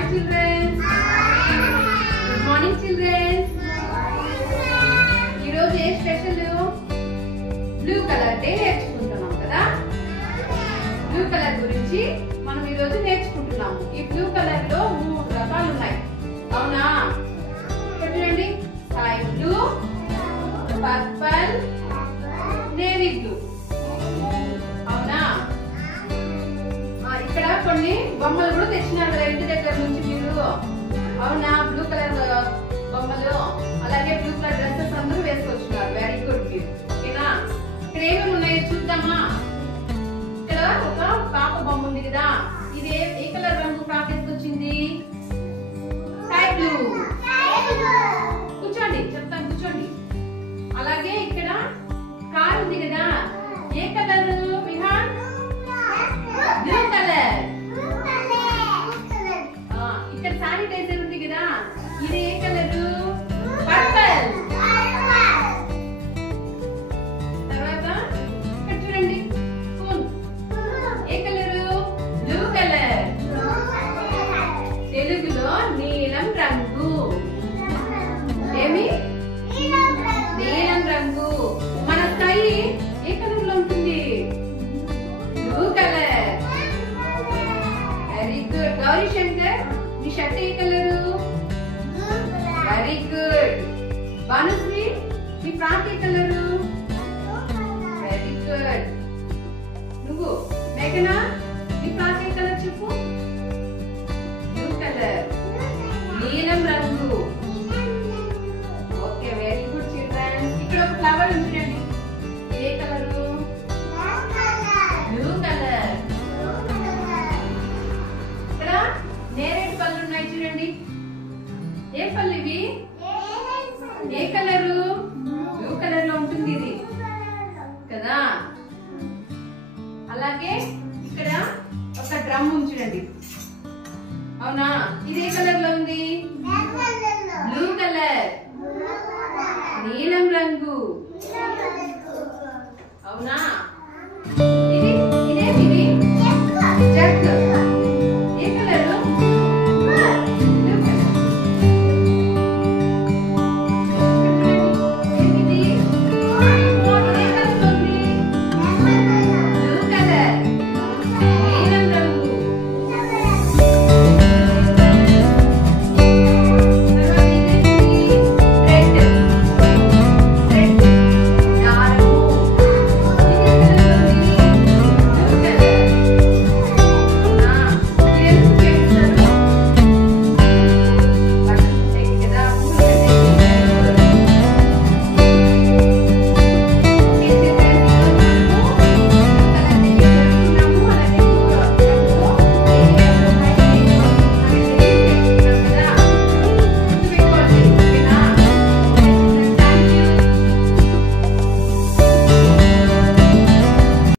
Hi children. Good morning children. ఈ రోజు ఏ special blue colour day నేర్చుకుంటున్నాం కదా. బ్లూ కలర్ గురించి మనం ఈ రోజు నేర్చుకుంటున్నాము. ఈ బ్లూ కలర్ లో 3 రకాలు ఉన్నాయి. అవునా? చూడండి, sky blue, purple, navy blue. అవునా? ఇక్కడ కొన్ని బొమ్మలు కూడా తెచ్చినారు కదా ఇంటి దగ్గర నుంచి మీరు. అవునా? బ్లూ కలర్ బొమ్మలు, అలాగే బ్లూ కలర్ డ్రెస్సెస్ అందరూ వేసుకొచ్చినారు. వెరీ గుడ్ మీరు. ఓకేనా? ఇక్కడ ఏమేమి ఉన్నాయో చూద్దామా. ఇక్కడ ఒక పాప బొమ్మ ఉంది కదా. ఇది ఏ కలర్ రంగు పాప వేసుకొచ్చింది? Sky blue. కూర్చోండి, చెప్తాను, కూర్చోండి. అలాగే ఇక్కడ కార్ ఉంది కదా. ఏ కలర్ విహాన్? Blue colour. ఇక్కడ శానిటైజర్ ఉంది కదా. ఇది ఏ కలర్? పర్పుల్. తర్వాత ఇక్కడ చూడండి, స్పూన్. ఏ కలర్? Blue colour. తెలుగులో నీలం రంగు. ఏమి? నీలం రంగు. మన స్కై ఏ కలర్ లో ఉంటుంది? Blue colour. Very good. Gauri Shankar, మీ షర్ట్ ఏ కలరు? Very good. భానుశ్రీ, మీ ఫ్రాక్ ఏ కలరు? Very good. నువ్వు మేఘనా, మీ ఫ్రాక్ ఏ కలర్ చెప్పు? Blue colour. నీలం రంగు. Okay, very good children. ఇక్కడ ఒక ఫ్లవర్ ఉంచండి. ఏ కలరు? Blue colour. ఇక్కడ నేరేడు పళ్ళు ఉన్నాయి చూడండి. ఏ పళ్ళు ఇవి? ఏ కలరు? బ్లూ కలర్ లో ఉంటుంది ఇది కదా. అలాగే ఇక్కడ ఒక డ్రమ్ ఉంచండి. అవునా? ఇది ఏ కలర్ లో ఉంది? Blue colour. నీలం రంగు. అవునా?